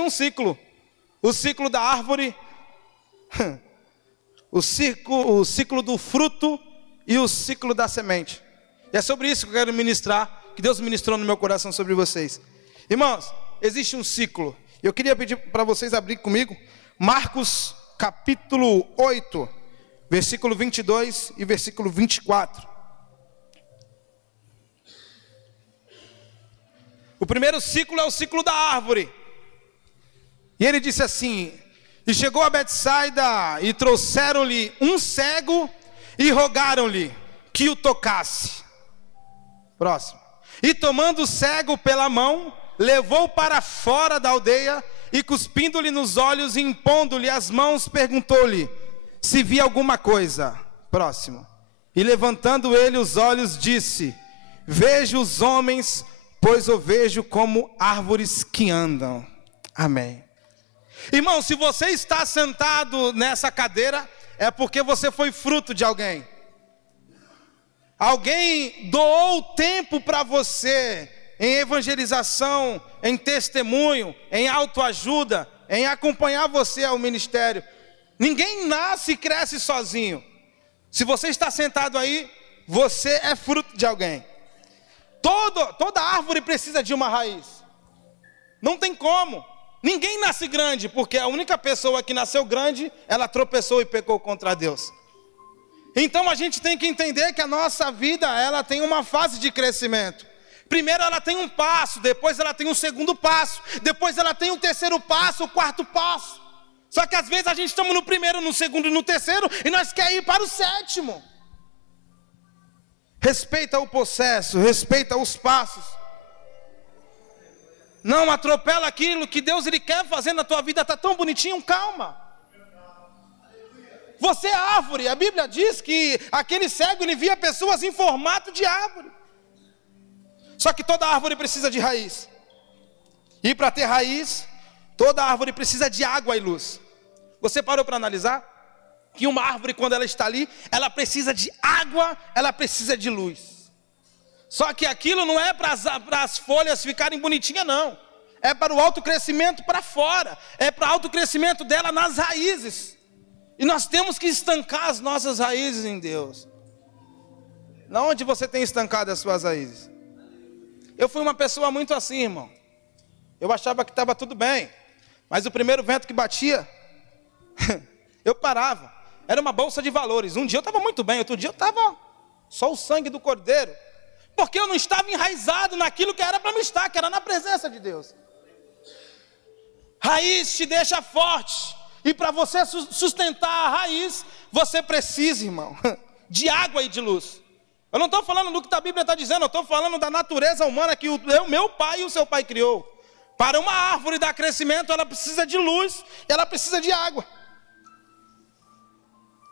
um ciclo. O ciclo da árvore, o ciclo do fruto e o ciclo da semente. E é sobre isso que eu quero ministrar, que Deus ministrou no meu coração sobre vocês. Irmãos, existe um ciclo. Eu queria pedir para vocês abrir comigo Marcos capítulo 8, versículo 22 e versículo 24. O primeiro ciclo é o ciclo da árvore. E ele disse assim: e chegou a Betsaida, e trouxeram-lhe um cego, e rogaram-lhe que o tocasse. Próximo. E tomando o cego pela mão, levou para fora da aldeia, e cuspindo-lhe nos olhos, e impondo-lhe as mãos, perguntou-lhe se via alguma coisa. Próximo. E levantando ele os olhos, disse: vejo os homens, pois o vejo como árvores que andam. Amém. Irmão, se você está sentado nessa cadeira, é porque você foi fruto de alguém. Alguém doou tempo para você em evangelização, em testemunho, em autoajuda, em acompanhar você ao ministério. Ninguém nasce e cresce sozinho. Se você está sentado aí, você é fruto de alguém. Toda árvore precisa de uma raiz. Não tem como. Ninguém nasce grande, porque a única pessoa que nasceu grande, ela tropeçou e pecou contra Deus. Então a gente tem que entender que a nossa vida, ela tem uma fase de crescimento. Primeiro ela tem um passo, depois ela tem um segundo passo, depois ela tem um terceiro passo, o quarto passo. Só que às vezes a gente estamos no primeiro, no segundo e no terceiro, e nós queremos ir para o sétimo. Respeita o processo, respeita os passos. Não atropela aquilo que Deus ele quer fazer na tua vida. Está tão bonitinho, calma. Você é árvore. A Bíblia diz que aquele cego ele via pessoas em formato de árvore. Só que toda árvore precisa de raiz. E para ter raiz, toda árvore precisa de água e luz. Você parou para analisar? Que uma árvore, quando ela está ali, ela precisa de água, ela precisa de luz. Só que aquilo não é para as folhas ficarem bonitinhas, não. É para o autocrescimento para fora. É para o autocrescimento dela nas raízes. E nós temos que estancar as nossas raízes em Deus. Na onde você tem estancado as suas raízes? Eu fui uma pessoa muito assim, irmão. Eu achava que estava tudo bem. Mas o primeiro vento que batia, eu parava. Era uma bolsa de valores. Um dia eu estava muito bem, outro dia eu estava só o sangue do cordeiro. Porque eu não estava enraizado naquilo que era para me estar, que era na presença de Deus. Raiz te deixa forte. E para você sustentar a raiz, você precisa, irmão, de água e de luz. Eu não estou falando do que a Bíblia está dizendo, eu estou falando da natureza humana que o meu pai e o seu pai criou. Para uma árvore dar crescimento, ela precisa de luz, ela precisa de água.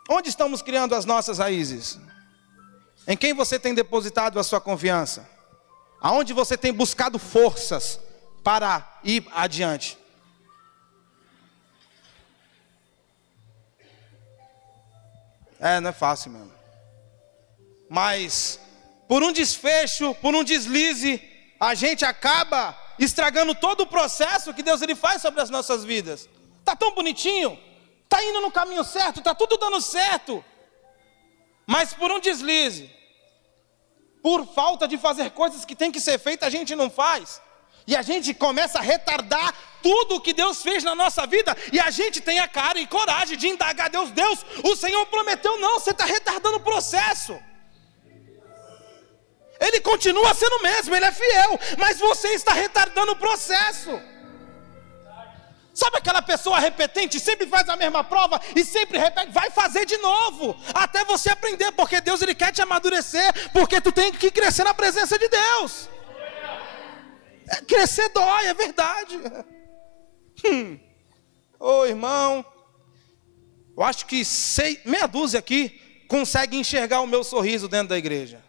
Onde estamos criando as nossas raízes? Em quem você tem depositado a sua confiança? Aonde você tem buscado forças para ir adiante? Não é fácil mesmo. Mas por um desfecho, por um deslize, a gente acaba estragando todo o processo que Deus ele faz sobre as nossas vidas. Está tão bonitinho, está indo no caminho certo, está tudo dando certo. Mas por um deslize, por falta de fazer coisas que tem que ser feitas, a gente não faz. E a gente começa a retardar tudo o que Deus fez na nossa vida. E a gente tem a cara e coragem de indagar a Deus. Deus, o Senhor prometeu, não, você está retardando o processo. Ele continua sendo o mesmo, Ele é fiel. Mas você está retardando o processo. Sabe aquela pessoa repetente, sempre faz a mesma prova e sempre repete, vai fazer de novo, até você aprender, porque Deus ele quer te amadurecer, porque tu tem que crescer na presença de Deus. Crescer dói, é verdade. Ô irmão, eu acho que meia dúzia aqui consegue enxergar o meu sorriso dentro da igreja.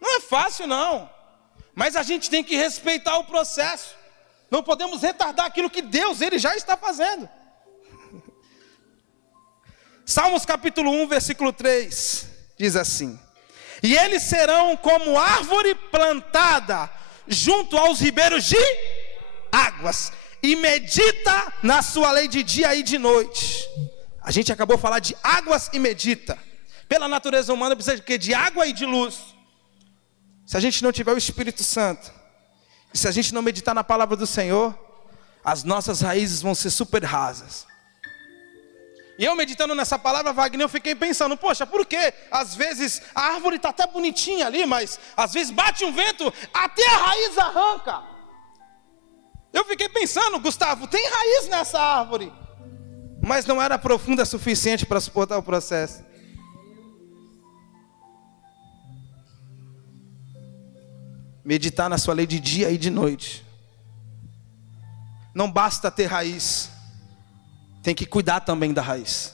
Não é fácil não, mas a gente tem que respeitar o processo. Não podemos retardar aquilo que Deus ele já está fazendo. Salmos capítulo 1, versículo 3, diz assim: e eles serão como árvore plantada junto aos ribeiros de águas, e medita na sua lei de dia e de noite. A gente acabou de falar de águas e medita. Pela natureza humana precisa de quê? De água e de luz. Se a gente não tiver o Espírito Santo, e se a gente não meditar na palavra do Senhor, as nossas raízes vão ser super rasas. E eu meditando nessa palavra, Wagner, eu fiquei pensando, poxa, por que às vezes a árvore está até bonitinha ali, mas às vezes bate um vento, até a raiz arranca. Eu fiquei pensando, Gustavo, tem raiz nessa árvore, mas não era profunda o suficiente para suportar o processo. Meditar na sua lei de dia e de noite. Não basta ter raiz, tem que cuidar também da raiz.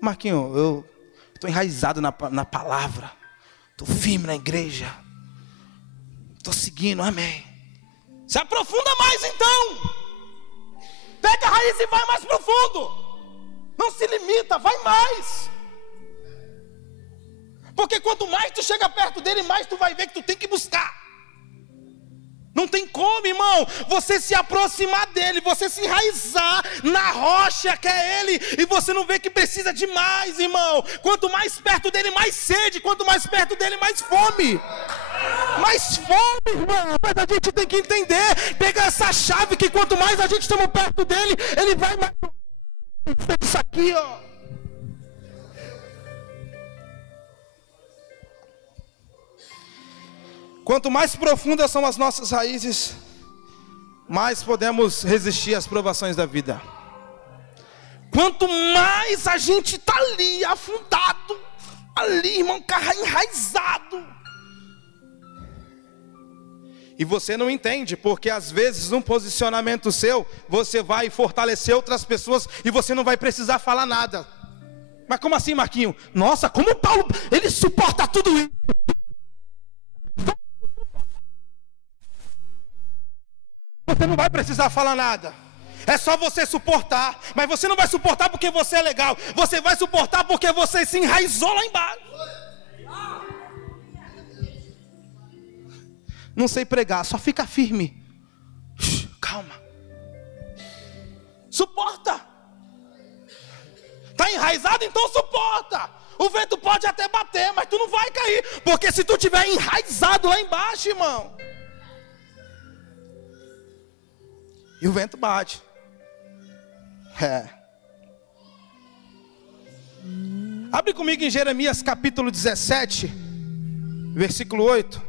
Marquinho, eu estou enraizado na palavra, estou firme na igreja, estou seguindo, amém. Se aprofunda mais então. Pega a raiz e vai mais profundo. Não se limita, vai mais. Porque quanto mais tu chega perto dele, mais tu vai ver que tu tem que buscar. Não tem como, irmão, você se aproximar dele, você se enraizar na rocha que é ele, e você não vê que precisa de mais, irmão. Quanto mais perto dele, mais sede. Quanto mais perto dele, mais fome. Mais fome, irmão. Mas a gente tem que entender, pegar essa chave, que quanto mais a gente estamos perto dele, ele vai mais. Isso aqui, ó. Quanto mais profundas são as nossas raízes, mais podemos resistir às provações da vida. Quanto mais a gente está ali, afundado, ali, irmão, enraizado. E você não entende, porque às vezes um posicionamento seu, você vai fortalecer outras pessoas e você não vai precisar falar nada. Mas como assim, Marquinho? Nossa, como Paulo, ele suporta tudo isso. Você não vai precisar falar nada. É só você suportar. Mas você não vai suportar porque você é legal. Você vai suportar porque você se enraizou lá embaixo. Não sei pregar, só fica firme. Calma. Suporta. Está enraizado, então suporta. O vento pode até bater, mas tu não vai cair. Porque se tu estiver enraizado lá embaixo, irmão, e o vento bate. Abre comigo em Jeremias capítulo 17, versículo 8.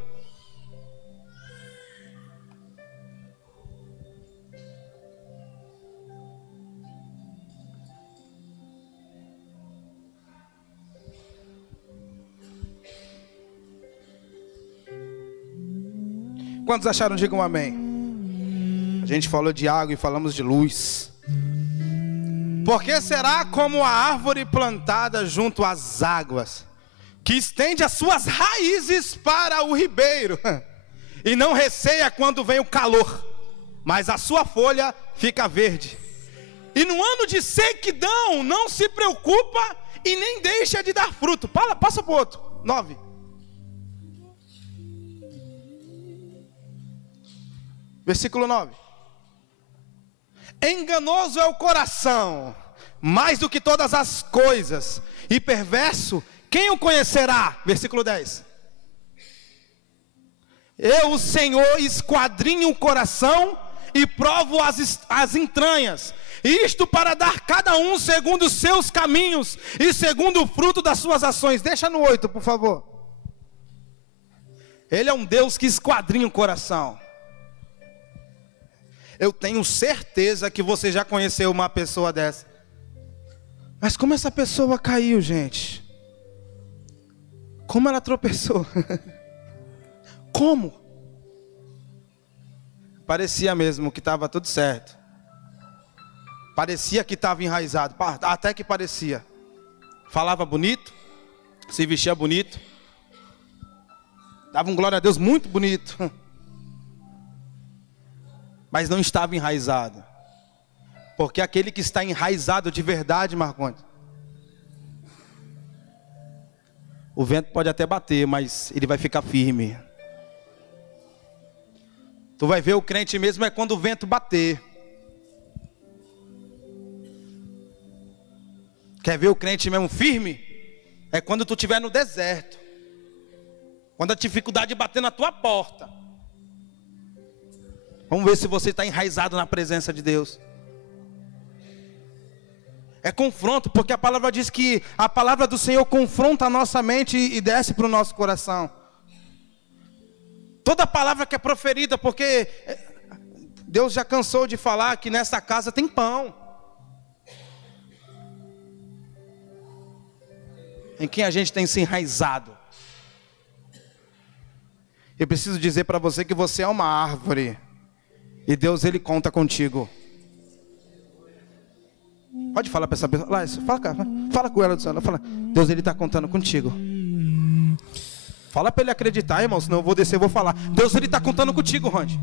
Quantos acharam? Digam amém. A gente falou de água e falamos de luz. Porque será como a árvore plantada junto às águas, que estende as suas raízes para o ribeiro, e não receia quando vem o calor, mas a sua folha fica verde. E no ano de sequidão não se preocupa e nem deixa de dar fruto. Passa para o outro, 9. Versículo 9. Enganoso é o coração, mais do que todas as coisas, e perverso, quem o conhecerá? Versículo 10. Eu, o Senhor, esquadrinho o coração e provo as entranhas, isto para dar cada um segundo os seus caminhos e segundo o fruto das suas ações. Deixa no 8, por favor. Ele é um Deus que esquadrinha o coração. Eu tenho certeza que você já conheceu uma pessoa dessa. Mas como essa pessoa caiu, gente? Como ela tropeçou? Como? Parecia mesmo que estava tudo certo. Parecia que estava enraizado. Até que parecia. Falava bonito. Se vestia bonito. Dava um glória a Deus muito bonito. Mas não estava enraizado. Porque aquele que está enraizado de verdade, Marcondes, o vento pode até bater, mas ele vai ficar firme. Tu vai ver o crente mesmo é quando o vento bater. Quer ver o crente mesmo firme? É quando tu estiver no deserto. Quando a dificuldade bater na tua porta. Vamos ver se você está enraizado na presença de Deus. É confronto, porque a palavra diz que a palavra do Senhor confronta a nossa mente e desce para o nosso coração. Toda palavra que é proferida, porque Deus já cansou de falar que nessa casa tem pão. Em quem a gente tem se enraizado. Eu preciso dizer para você que você é uma árvore. E Deus, Ele conta contigo. Pode falar para essa pessoa. Lá, fala com ela do céu. Fala, Deus, Ele está contando contigo. Fala para ele acreditar, irmão. Senão eu vou descer e vou falar. Deus, Ele está contando contigo, Randy.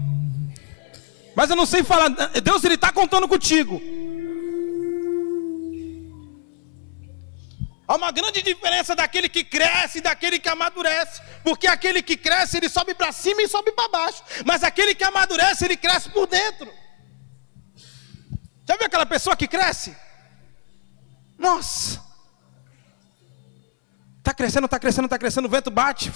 Mas eu não sei falar. Deus, Ele está contando contigo. Há uma grande diferença daquele que cresce e daquele que amadurece. Porque aquele que cresce, ele sobe para cima e sobe para baixo. Mas aquele que amadurece, ele cresce por dentro. Já viu aquela pessoa que cresce? Nossa. Está crescendo, está crescendo, está crescendo, o vento bate.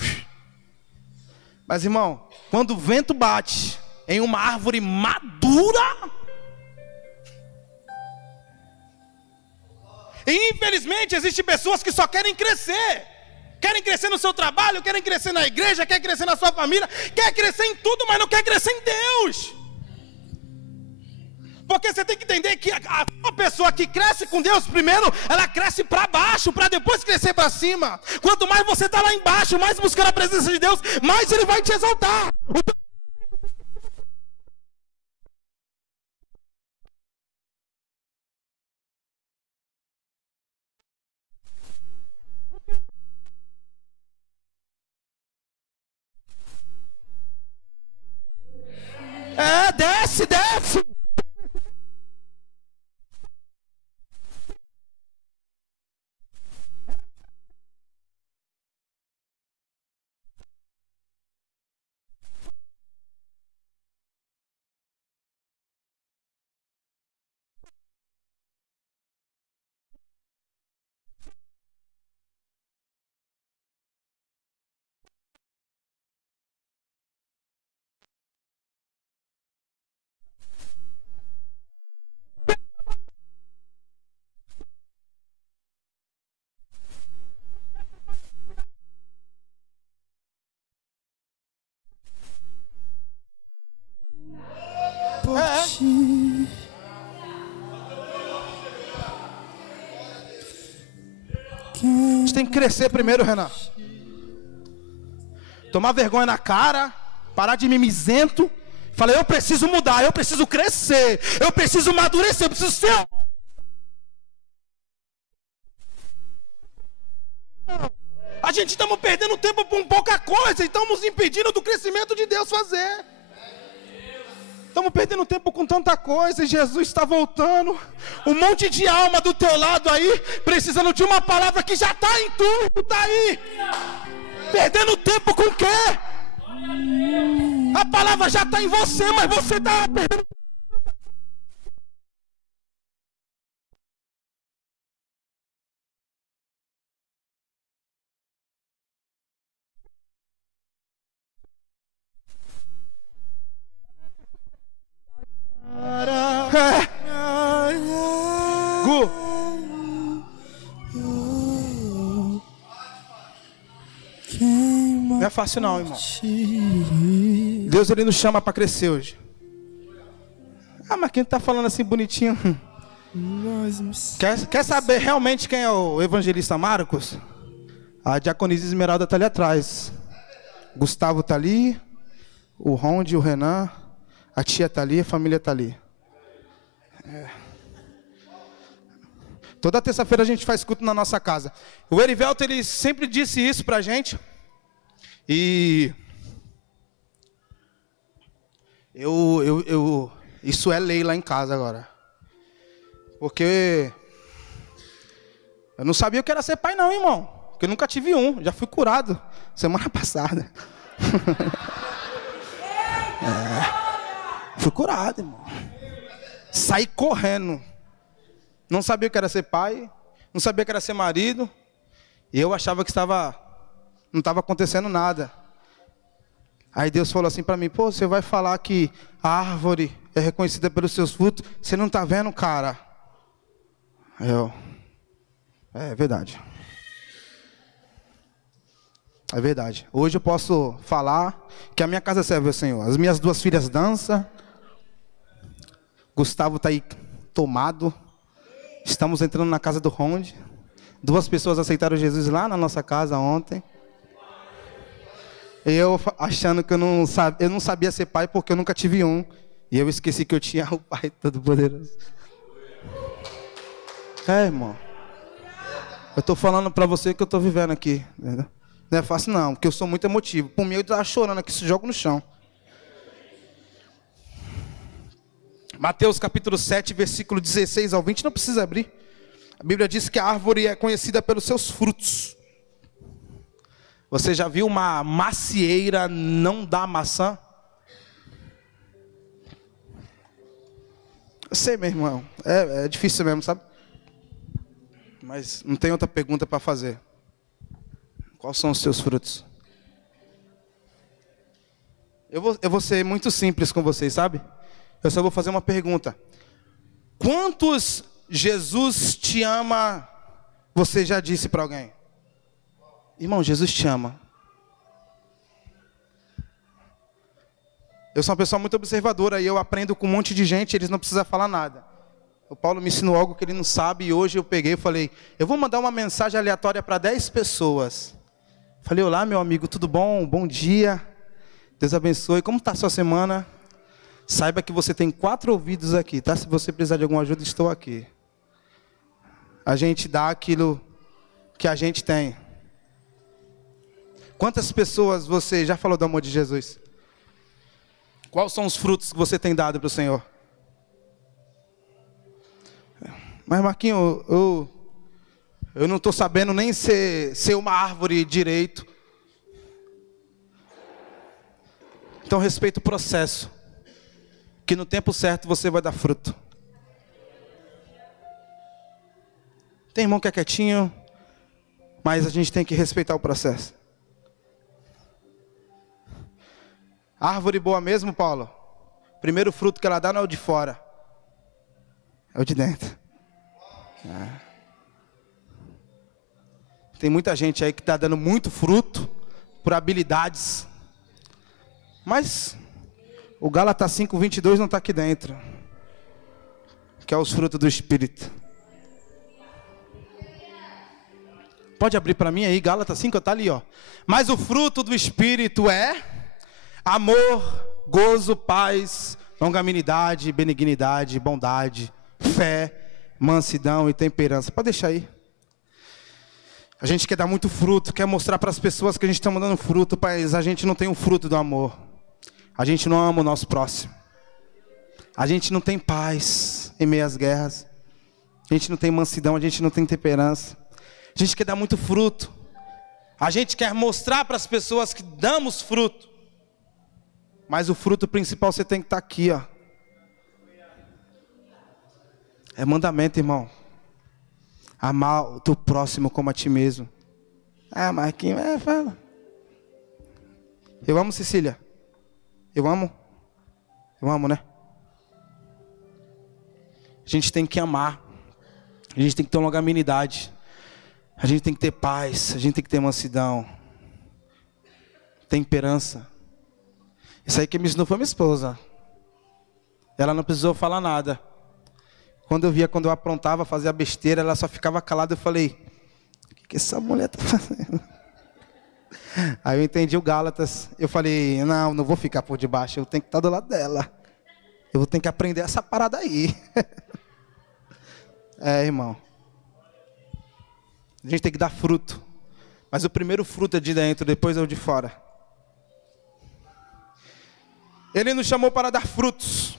Mas irmão, quando o vento bate em uma árvore madura... E infelizmente existem pessoas que só querem crescer. Querem crescer no seu trabalho, querem crescer na igreja, querem crescer na sua família, quer crescer em tudo, mas não quer crescer em Deus. Porque você tem que entender que a pessoa que cresce com Deus primeiro, ela cresce para baixo, para depois crescer para cima. Quanto mais você está lá embaixo, mais buscando a presença de Deus, mais Ele vai te exaltar. Desce, desce. A gente tem que crescer primeiro, Renan. Tomar vergonha na cara, parar de mimizento. Falar, eu preciso mudar, eu preciso crescer, eu preciso amadurecer, eu preciso ser... A gente estamos perdendo tempo com pouca coisa e estamos impedindo do crescimento de Deus fazer. Estamos perdendo tempo com tanta coisa e Jesus está voltando. Um monte de alma do teu lado aí, precisando de uma palavra que já está em tudo, está aí. Perdendo tempo com o quê? A palavra já está em você, mas você está perdendo tempo. Gu. Não é fácil não, irmão. Deus, Ele nos chama para crescer hoje. Ah, mas quem está falando assim bonitinho? Quer saber realmente quem é o evangelista Marcos? A diaconisa Esmeralda está ali atrás. Gustavo está ali. O Ronde, o Renan. A tia está ali, a família está ali. Toda terça-feira a gente faz culto na nossa casa. O Erivelto, ele sempre disse isso pra gente. E isso é lei lá em casa agora. Porque eu não sabia o que era ser pai não, irmão. Porque eu nunca tive um, já fui curado semana passada. Fui curado, irmão. Saí correndo. Não sabia o que era ser pai, não sabia o que era ser marido. E eu achava que não estava acontecendo nada. Aí Deus falou assim para mim: pô, você vai falar que a árvore é reconhecida pelos seus frutos, você não está vendo, cara? É verdade. É verdade. Hoje eu posso falar que a minha casa serve ao Senhor. As minhas 2 filhas dançam. Gustavo está aí tomado. Estamos entrando na casa do Ronde. 2 pessoas aceitaram Jesus lá na nossa casa ontem. Eu achando que eu não sabia ser pai porque eu nunca tive um. E eu esqueci que eu tinha o Pai Todo-Poderoso. Irmão. Eu estou falando para você que eu estou vivendo aqui. Entendeu? Não é fácil não, porque eu sou muito emotivo. Por mim eu estava chorando aqui, se jogo no chão. Mateus capítulo 7, versículo 16 ao 20, não precisa abrir. A Bíblia diz que a árvore é conhecida pelos seus frutos. Você já viu uma macieira não dar maçã? Eu sei, meu irmão, é difícil mesmo, sabe? Mas não tem outra pergunta para fazer. Quais são os seus frutos? Eu vou ser muito simples com vocês, sabe? Eu só vou fazer uma pergunta. Quantos Jesus te ama, você já disse para alguém? Irmão, Jesus te ama. Eu sou uma pessoa muito observadora e eu aprendo com um monte de gente, eles não precisam falar nada. O Paulo me ensinou algo que ele não sabe e hoje eu peguei e falei: eu vou mandar uma mensagem aleatória para 10 pessoas. Falei: olá, meu amigo, tudo bom? Bom dia. Deus abençoe. Como está a sua semana? Saiba que você tem 4 ouvidos aqui, tá? Se você precisar de alguma ajuda, estou aqui. A gente dá aquilo que a gente tem. Quantas pessoas você já falou do amor de Jesus? Quais são os frutos que você tem dado para o Senhor? Mas Marquinhos, eu não estou sabendo nem ser uma árvore direito. Então respeita o processo, que no tempo certo você vai dar fruto. Tem irmão que é quietinho, mas a gente tem que respeitar o processo. Árvore boa mesmo, Paulo? Primeiro fruto que ela dá não é o de fora, é o de dentro. Tem muita gente aí que está dando muito fruto por habilidades, mas o Gálatas 5:22 não está aqui dentro, que é os frutos do Espírito. Pode abrir para mim aí, Gálatas 5, está ali, ó. Mas o fruto do Espírito é amor, gozo, paz, longanimidade, benignidade, bondade, fé, mansidão e temperança. Pode deixar aí. A gente quer dar muito fruto, quer mostrar para as pessoas que a gente está mandando fruto, mas a gente não tem o fruto do amor. A gente não ama o nosso próximo. A gente não tem paz em meio às guerras. A gente não tem mansidão, a gente não tem temperança. A gente quer dar muito fruto. A gente quer mostrar para as pessoas que damos fruto. Mas o fruto principal você tem que estar aqui, ó. É mandamento, irmão. Amar o teu próximo como a ti mesmo. Ah, Marquinhos, fala. Eu amo Cecília. Eu amo, né? A gente tem que amar. A gente tem que ter longanimidade. A gente tem que ter paz. A gente tem que ter mansidão. Temperança. Isso aí que me ensinou foi minha esposa. Ela não precisou falar nada. Quando eu aprontava, fazia besteira, ela só ficava calada. Eu falei: o que essa mulher está fazendo? Aí eu entendi o Gálatas. Eu falei: não vou ficar por debaixo. Eu tenho que estar do lado dela. Eu vou ter que aprender essa parada aí. Irmão. A gente tem que dar fruto. Mas o primeiro fruto é de dentro, depois é o de fora. Ele nos chamou para dar frutos.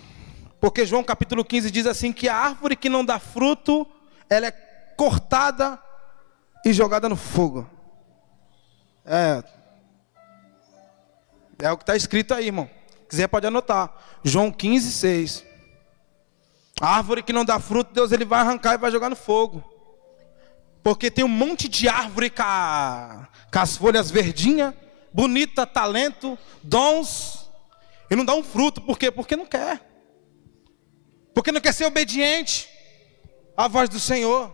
Porque João capítulo 15 diz assim que a árvore que não dá fruto, ela é cortada e jogada no fogo. É o que está escrito aí, irmão. quiser pode anotar. João 15, 6. A árvore que não dá fruto, Deus ele vai arrancar e vai jogar no fogo. Porque tem um monte de árvore com as folhas verdinhas, bonita, talento, dons, e não dá um fruto. Por quê? Porque não quer. Porque não quer ser obediente à voz do Senhor.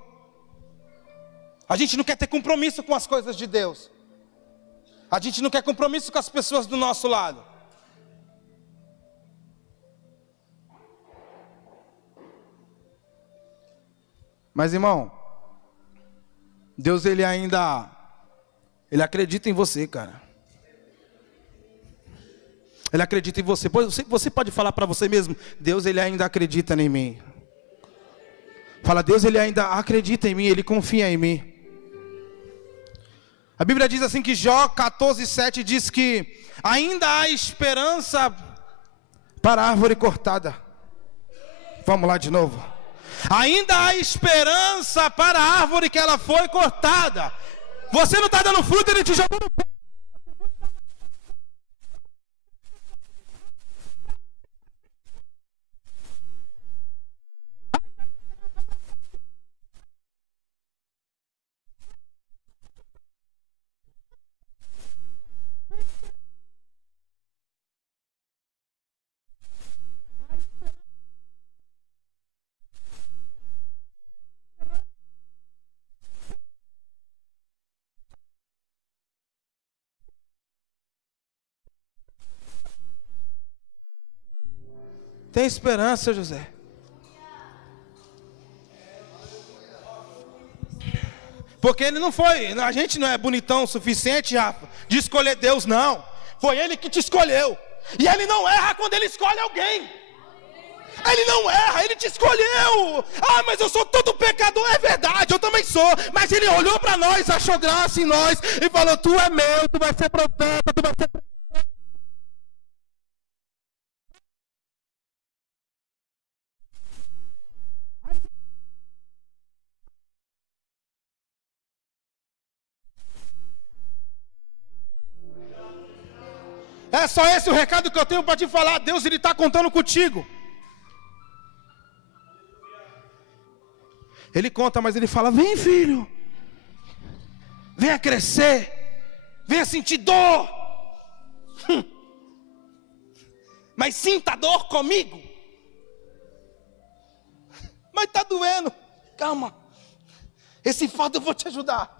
A gente não quer ter compromisso com as coisas de Deus. A gente não quer compromisso com as pessoas do nosso lado. Mas irmão, Deus ele acredita em você, cara. Ele acredita em você. Você pode falar para você mesmo, Deus ele ainda acredita em mim. Fala, Deus ele ainda acredita em mim, ele confia em mim. A Bíblia diz assim que Jó 14, 7 diz que ainda há esperança para a árvore cortada. Vamos lá de novo. Ainda há esperança para a árvore que ela foi cortada. Você não está dando fruto, ele te jogou no pé. Tem esperança, José. Porque ele não foi, a gente não é bonitão o suficiente, Rafa, de escolher Deus, não. Foi ele que te escolheu. E ele não erra quando ele escolhe alguém. Ele não erra, ele te escolheu. Ah, mas eu sou todo pecador, é verdade, eu também sou. Mas ele olhou para nós, achou graça em nós e falou, tu é meu, tu vai ser profeta, tu vai ser profeta. É só esse o recado que eu tenho para te falar. Deus ele está contando contigo. Ele conta, mas ele fala, vem filho, venha crescer, venha sentir dor, mas sinta dor comigo. Mas está doendo, calma, esse fardo eu vou te ajudar.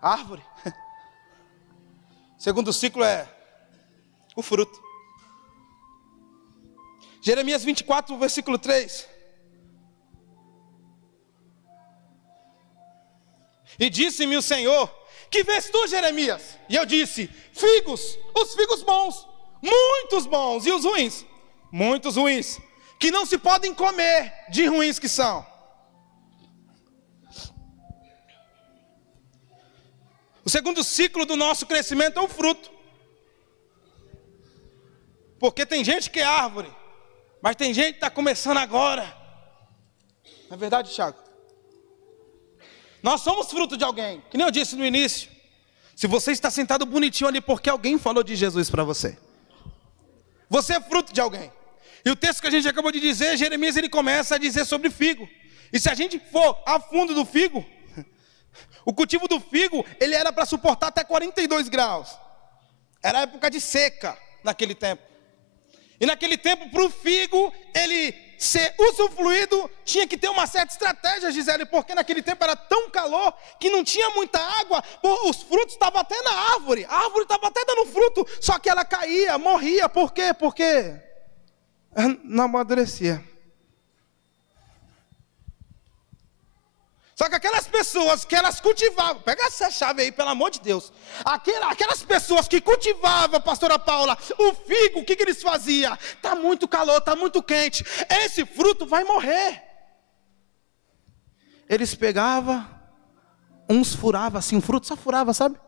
Árvore, segundo ciclo é o fruto. Jeremias 24, versículo 3. E disse-me o Senhor, que vês tu, Jeremias? E eu disse, figos, os figos bons, muitos bons, e os ruins, muitos ruins, que não se podem comer, de ruins que são. O segundo ciclo do nosso crescimento é o fruto. Porque tem gente que é árvore, mas tem gente que está começando agora. Não é verdade, Thiago? Nós somos fruto de alguém, que nem eu disse no início. Se você está sentado bonitinho ali, porque alguém falou de Jesus para você. Você é fruto de alguém. E o texto que a gente acabou de dizer, Jeremias, ele começa a dizer sobre figo. E se a gente for a fundo do figo, o cultivo do figo, ele era para suportar até 42 graus. Era a época de seca naquele tempo. E naquele tempo, para o figo, ele ser usufruído, tinha que ter uma certa estratégia, Gisele, porque naquele tempo era tão calor, que não tinha muita água, os frutos estavam até na árvore, a árvore estava até dando fruto, só que ela caía, morria, por quê? Porque não amadurecia. Só que aquelas pessoas que elas cultivavam, pega essa chave aí, pelo amor de Deus. Aquelas pessoas que cultivavam, pastora Paula, o figo, o que eles faziam? Está muito calor, está muito quente, esse fruto vai morrer. Eles pegavam, uns furavam assim, o fruto só furava, sabe?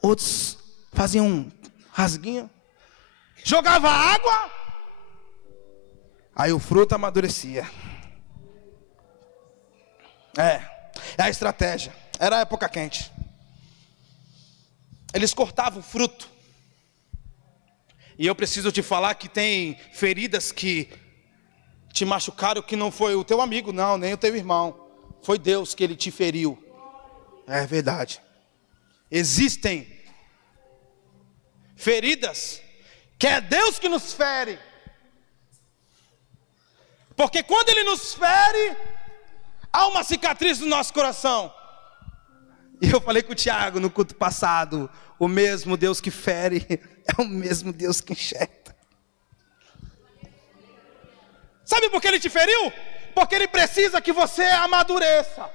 Outros faziam um rasguinho, jogava água, aí o fruto amadurecia. É a estratégia. Era a época quente. eles cortavam o fruto. E eu preciso te falar que tem feridas que te machucaram, que não foi o teu amigo, não, nem o teu irmão. Foi Deus que ele te feriu. É verdade. Existem feridas que é Deus que nos fere. Porque quando Ele nos fere, há uma cicatriz no nosso coração. E eu falei com o Tiago no culto passado, o mesmo Deus que fere é o mesmo Deus que enxerga. Sabe por que Ele te feriu? Porque Ele precisa que você amadureça.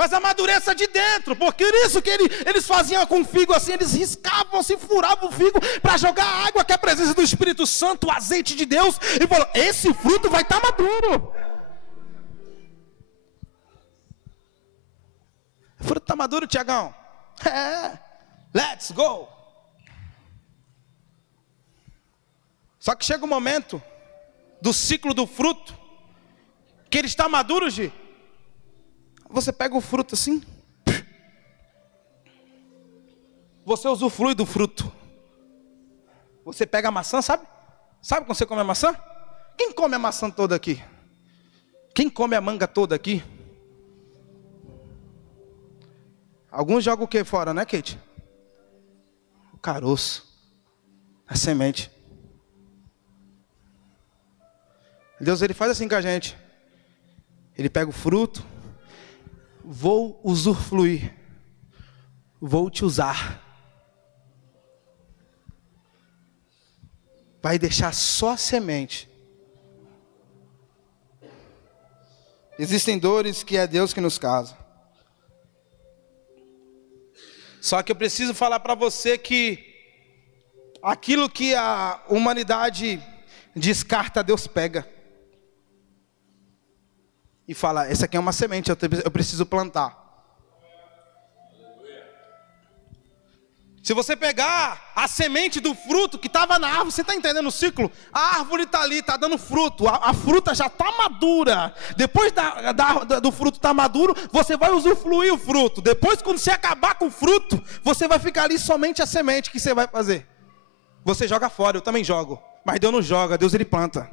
Mas amadureça de dentro, porque isso que eles faziam com o figo assim, eles riscavam, se furavam o figo para jogar a água, que é a presença do Espírito Santo, o azeite de Deus, e falou, esse fruto vai estar maduro. O fruto está maduro, Tiagão? É, let's go. Só que chega um momento do ciclo do fruto, que ele está maduro, Gi. Você pega o fruto assim, você usufrui do fruto. Você pega a maçã, sabe? Sabe quando você come a maçã? Quem come a maçã toda aqui? Quem come a manga toda aqui? Alguns jogam o que fora, né, Kate? O caroço, a semente. Deus, Ele faz assim com a gente. Ele pega o fruto, vou usufruir, vou te usar. Vai deixar só semente. Existem dores que é Deus que nos causa. Só que eu preciso falar para você que aquilo que a humanidade descarta, Deus pega. E fala, essa aqui é uma semente, eu preciso plantar. Se você pegar a semente do fruto que estava na árvore, você está entendendo o ciclo? A árvore está ali, está dando fruto, a fruta já está madura. Depois do fruto estar maduro, você vai usufruir o fruto. Depois, quando você acabar com o fruto, você vai ficar ali somente a semente. Que você vai fazer? Você joga fora, eu também jogo. Mas Deus não joga, Deus Ele planta.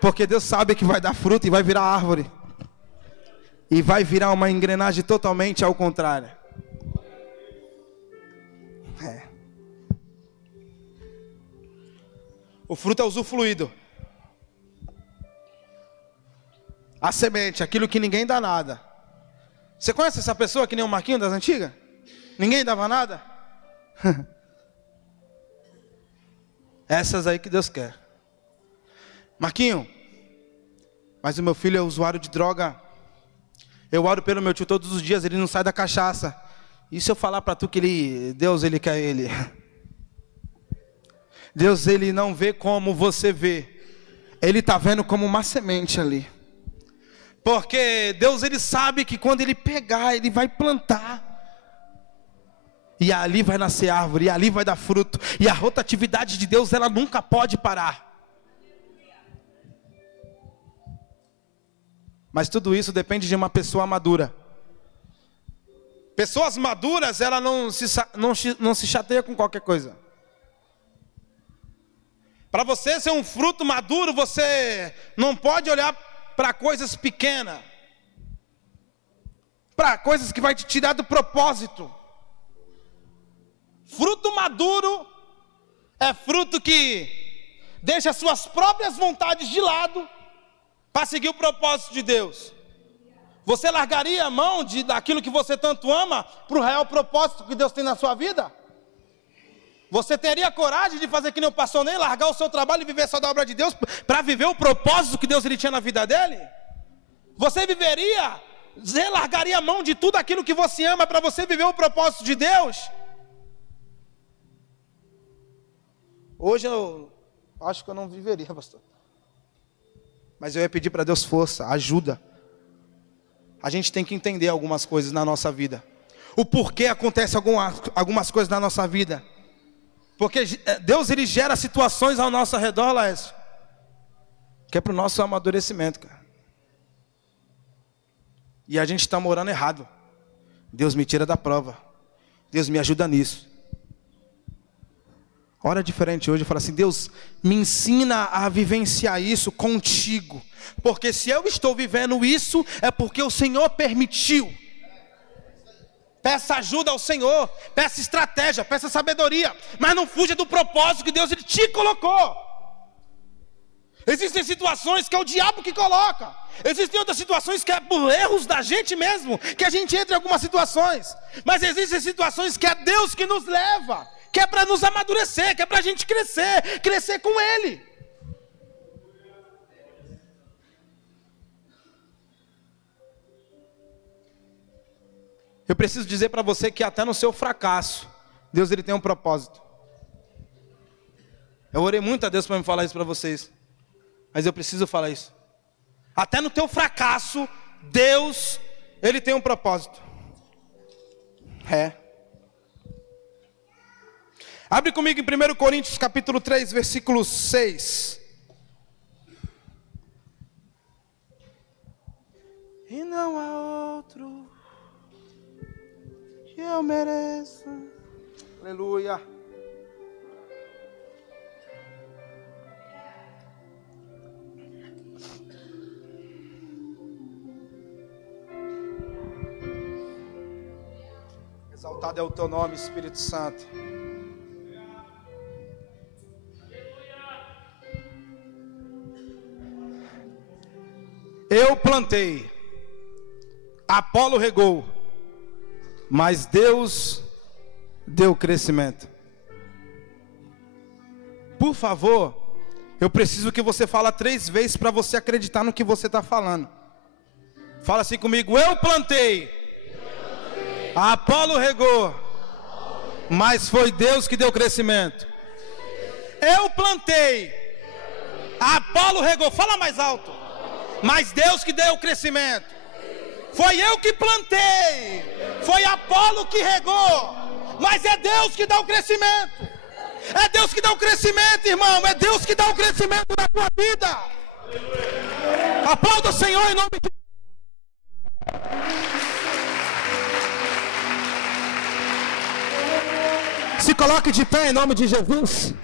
Porque Deus sabe que vai dar fruto e vai virar árvore. E vai virar uma engrenagem totalmente ao contrário. O fruto é usufruído. A semente, aquilo que ninguém dá nada. Você conhece essa pessoa que nem o Marquinho das antigas? Ninguém dava nada? Essas aí que Deus quer. Marquinho, mas o meu filho é usuário de droga. Eu oro pelo meu tio todos os dias, ele não sai da cachaça. E se eu falar para tu que Deus ele quer ele? Deus ele não vê como você vê. Ele está vendo como uma semente ali. Porque Deus ele sabe que quando ele pegar, ele vai plantar. E ali vai nascer árvore, e ali vai dar fruto. E a rotatividade de Deus ela nunca pode parar. Mas tudo isso depende de uma pessoa madura. Pessoas maduras, ela não se chateia com qualquer coisa. Para você ser um fruto maduro, você não pode olhar para coisas pequenas. Para coisas que vai te tirar do propósito. Fruto maduro é fruto que deixa suas próprias vontades de lado para seguir o propósito de Deus. Você largaria a mão daquilo que você tanto ama para o real propósito que Deus tem na sua vida? Você teria coragem de fazer que nem o pastor Ney, largar o seu trabalho e viver só da obra de Deus para viver o propósito que Deus ele tinha na vida dele? Você viveria, você largaria a mão de tudo aquilo que você ama para você viver o propósito de Deus? Hoje eu acho que eu não viveria, pastor. Mas eu ia pedir para Deus força, ajuda. A gente tem que entender algumas coisas na nossa vida. O porquê acontece algumas coisas na nossa vida. Porque Deus ele gera situações ao nosso redor, Laércio, que é para o nosso amadurecimento, cara. E a gente está morando errado. Deus me tira da prova. Deus, me ajuda nisso. Ora diferente hoje, fala assim: Deus, me ensina a vivenciar isso contigo. Porque se eu estou vivendo isso, é porque o Senhor permitiu. Peça ajuda ao Senhor, peça estratégia, peça sabedoria, mas não fuja do propósito que Deus ele te colocou. Existem situações que é o diabo que coloca. Existem outras situações que é por erros da gente mesmo, que a gente entra em algumas situações. Mas existem situações que é Deus que nos leva, que é para nos amadurecer, que é para a gente crescer com Ele. Eu preciso dizer para você que até no seu fracasso, Deus ele tem um propósito. Eu orei muito a Deus para me falar isso para vocês, mas eu preciso falar isso. Até no teu fracasso, Deus, ele tem um propósito. Abre comigo em 1 Coríntios capítulo 3, versículo 6. E não há outro que eu mereço. Aleluia. Exaltado é o teu nome, Espírito Santo. Eu plantei, Apolo regou, mas Deus deu crescimento. Por favor, eu preciso que você fale 3 vezes para você acreditar no que você está falando. Fala assim comigo: eu plantei, Apolo regou, mas foi Deus que deu crescimento. Eu plantei, Apolo regou, fala mais alto. Mas Deus que deu o crescimento. Foi eu que plantei, foi Apolo que regou, mas é Deus que dá o crescimento. É Deus que dá o crescimento, irmão. É Deus que dá o crescimento na tua vida. Aplauda o Senhor em nome de Jesus. Se coloque de pé em nome de Jesus.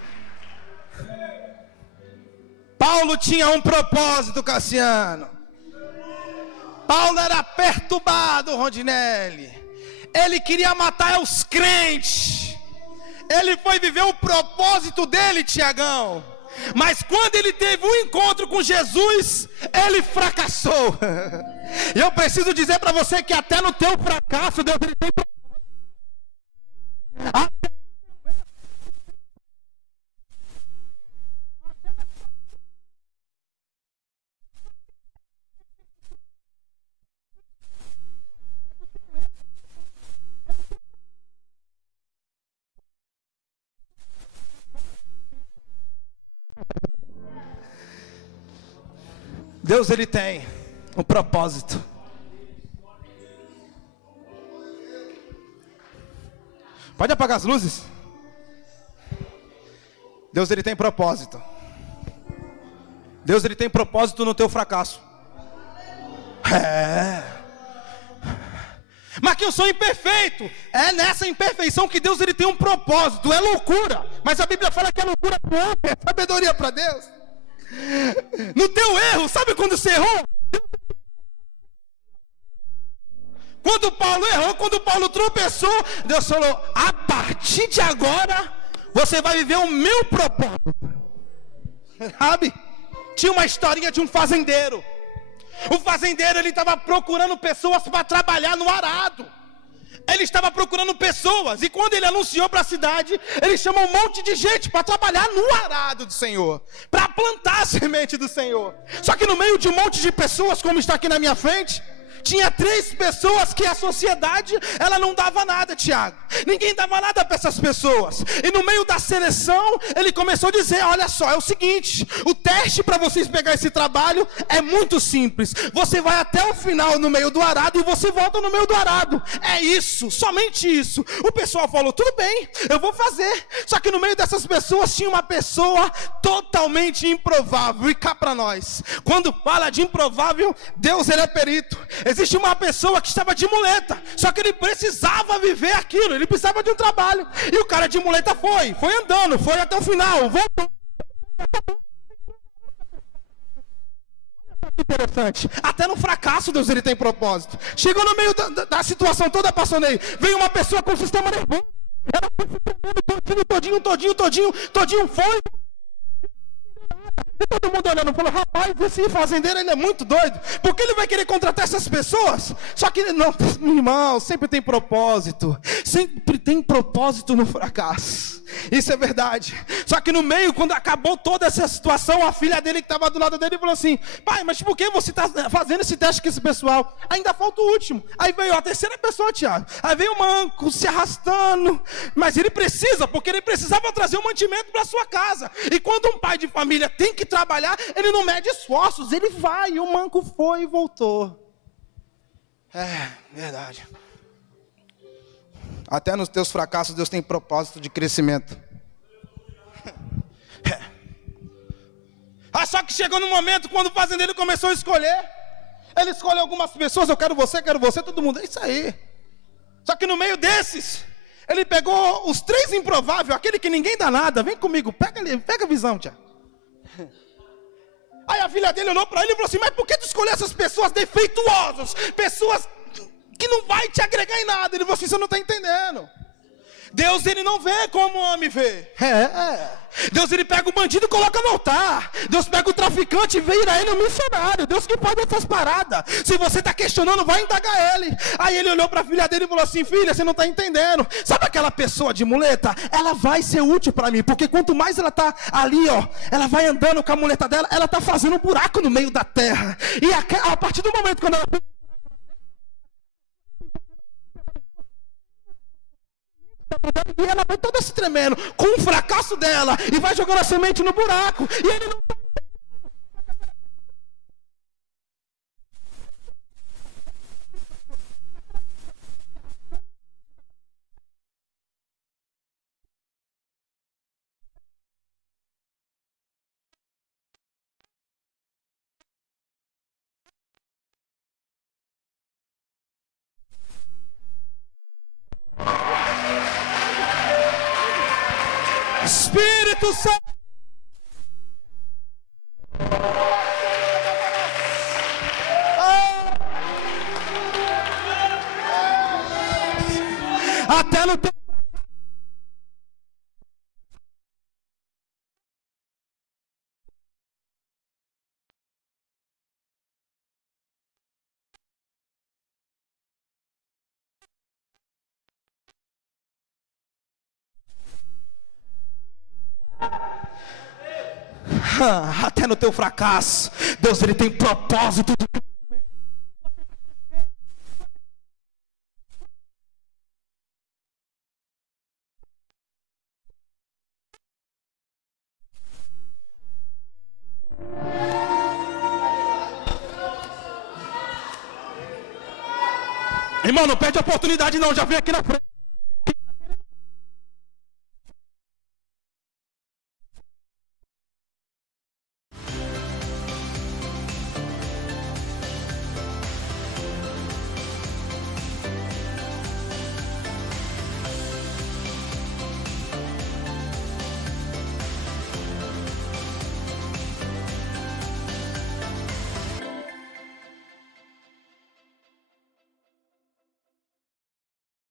Paulo tinha um propósito, Cassiano. Paulo era perturbado, Rondinelli. Ele queria matar os crentes. Ele foi viver o propósito dele, Tiagão. Mas quando ele teve um encontro com Jesus, ele fracassou. E eu preciso dizer para você que até no teu fracasso, Deus ele tem propósito. Deus ele tem um propósito. Pode apagar as luzes? Deus ele tem propósito. Deus ele tem propósito no teu fracasso. Mas que eu sou imperfeito. É nessa imperfeição que Deus ele tem um propósito. É loucura. Mas a Bíblia fala que é loucura para o homem, é sabedoria para Deus. No teu erro, sabe quando você errou? Quando Paulo errou, quando Paulo tropeçou, Deus falou: a partir de agora você vai viver o meu propósito. Sabe? Tinha uma historinha de um fazendeiro. O fazendeiro ele estava procurando pessoas para trabalhar no arado. Ele estava procurando pessoas, e quando ele anunciou para a cidade, ele chamou um monte de gente para trabalhar no arado do Senhor, para plantar a semente do Senhor. Só que no meio de um monte de pessoas, como está aqui na minha frente, tinha 3 pessoas que a sociedade, ela não dava nada, Tiago. Ninguém dava nada para essas pessoas. E no meio da seleção, ele começou a dizer: olha só, é o seguinte, o teste para vocês pegar esse trabalho é muito simples. Você vai até o final no meio do arado e você volta no meio do arado. É isso, somente isso. O pessoal falou: tudo bem, eu vou fazer. Só que no meio dessas pessoas tinha uma pessoa totalmente improvável. E cá para nós, quando fala de improvável, Deus ele é perito. Existe uma pessoa que estava de muleta, só que ele precisava viver aquilo, ele precisava de um trabalho. E o cara de muleta foi andando, foi até o final, voltou. Interessante. Até no fracasso Deus ele tem propósito. Chegou no meio da situação toda, apaixonei. Veio uma pessoa com o sistema nervoso. Ela foi se tremendo todinho foi. E todo mundo olhando, falou, rapaz, esse fazendeiro ele é muito doido. Porque ele vai querer contratar essas pessoas? Só que não, meu irmão, sempre tem propósito. Sempre tem propósito no fracasso. Isso é verdade. Só que no meio, quando acabou toda essa situação, a filha dele que estava do lado dele falou assim, pai, mas por que você está fazendo esse teste com esse pessoal? Ainda falta o último. Aí veio a terceira pessoa, Tiago. Aí veio o manco se arrastando. Mas ele precisa, porque ele precisava trazer um mantimento para sua casa. E quando um pai de família tem que trabalhar, ele não mede esforços, ele vai. E o manco foi e voltou. É, verdade. Até nos teus fracassos, Deus tem propósito de crescimento. Ah, só que chegou no momento, quando o fazendeiro começou a escolher, ele escolheu algumas pessoas, eu quero você, todo mundo, é isso aí. Só que no meio desses, ele pegou os 3 improváveis, aquele que ninguém dá nada, vem comigo, pega a visão, tia. Aí a filha dele olhou para ele e falou assim, mas por que tu escolheu essas pessoas defeituosas, pessoas que não vai te agregar em nada? Ele falou assim, você não está entendendo. Deus, ele não vê como o homem vê. Deus, ele pega o bandido e coloca no altar. Deus pega o traficante e vira ele um missionário. Deus que pode essas paradas. Se você está questionando, vai indagar ele. Aí ele olhou para a filha dele e falou assim, filha, você não está entendendo. Sabe aquela pessoa de muleta? Ela vai ser útil para mim, porque quanto mais ela está ali, ó, ela vai andando com a muleta dela, ela está fazendo um buraco no meio da terra. E a partir do momento quando ela... E ela vai toda se tremendo com o fracasso dela e vai jogando a semente no buraco. E ele não está. Espírito Santo. Até no teu... Até no teu fracasso, Deus ele tem propósito de... Irmão, não perde a oportunidade não, já vem aqui na frente.